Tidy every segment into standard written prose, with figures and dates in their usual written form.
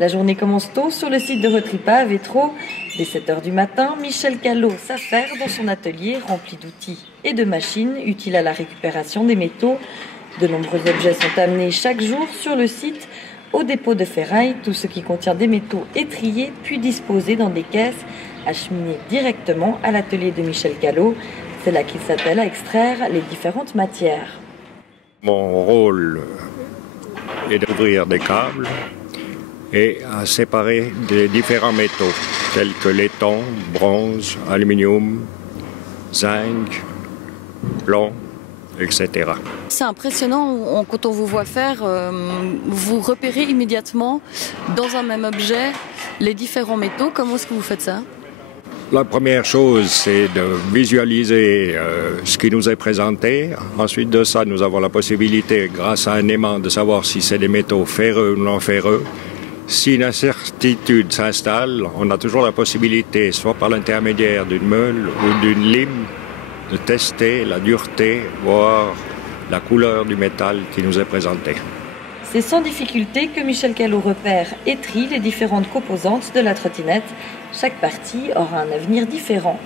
La journée commence tôt sur le site de Retripa à Vétro. Dès 7 h du matin, Michel Callot s'affaire dans son atelier rempli d'outils et de machines utiles à la récupération des métaux. De nombreux objets sont amenés chaque jour sur le site au dépôt de ferraille, tout ce qui contient des métaux étriés puis disposés dans des caisses acheminées directement à l'atelier de Michel Callot. C'est là qu'il s'attelle à extraire les différentes matières. Mon rôle est d'ouvrir des câbles et à séparer des différents métaux tels que laiton, bronze, aluminium, zinc, plomb, etc. C'est impressionnant, quand on vous voit faire, vous repérez immédiatement dans un même objet les différents métaux. Comment est-ce que vous faites ça? La première chose, c'est de visualiser ce qui nous est présenté. Ensuite de ça, nous avons la possibilité, grâce à un aimant, de savoir si c'est des métaux ferreux ou non ferreux. Si une incertitude s'installe, on a toujours la possibilité, soit par l'intermédiaire d'une meule ou d'une lime, de tester la dureté, voire la couleur du métal qui nous est présenté. C'est sans difficulté que Michel Callot repère et trie les différentes composantes de la trottinette. Chaque partie aura un avenir différent.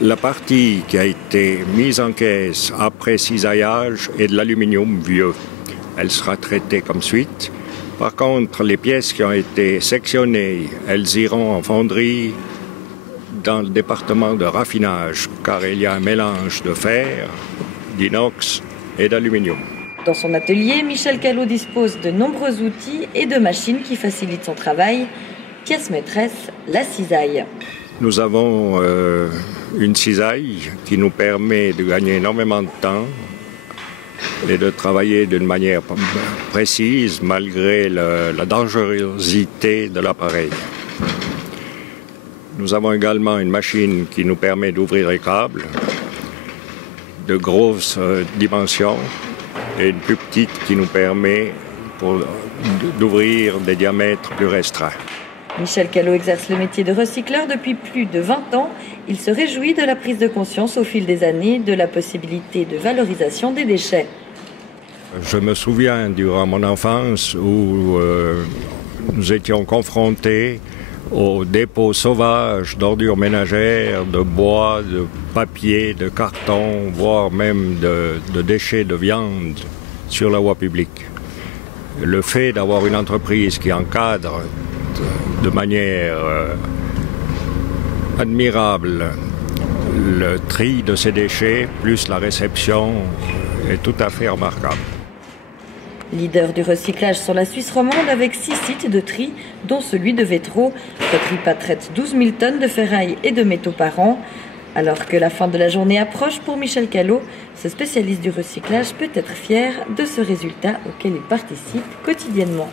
La partie qui a été mise en caisse après cisaillage est de l'aluminium vieux. Elle sera traitée comme suite. Par contre, les pièces qui ont été sectionnées, elles iront en fonderie dans le département de raffinage, car il y a un mélange de fer, d'inox et d'aluminium. Dans son atelier, Michel Callot dispose de nombreux outils et de machines qui facilitent son travail. Pièce maîtresse, la cisaille. Nous avons une cisaille qui nous permet de gagner énormément de temps et de travailler d'une manière précise malgré la dangerosité de l'appareil. Nous avons également une machine qui nous permet d'ouvrir les câbles de grosses dimensions et une plus petite qui nous permet d'ouvrir des diamètres plus restreints. Michel Callot exerce le métier de recycleur depuis plus de 20 ans. Il se réjouit de la prise de conscience au fil des années de la possibilité de valorisation des déchets. Je me souviens durant mon enfance où nous étions confrontés aux dépôts sauvages d'ordures ménagères, de bois, de papier, de carton, voire même de déchets de viande sur la voie publique. Le fait d'avoir une entreprise qui encadre de manière admirable le tri de ces déchets, plus la réception, est tout à fait remarquable. Leader du recyclage sur la Suisse romande avec 6 sites de tri, dont celui de Vétro. Retripa traite 12 000 tonnes de ferraille et de métaux par an. Alors que la fin de la journée approche pour Michel Callot, ce spécialiste du recyclage peut être fier de ce résultat auquel il participe quotidiennement.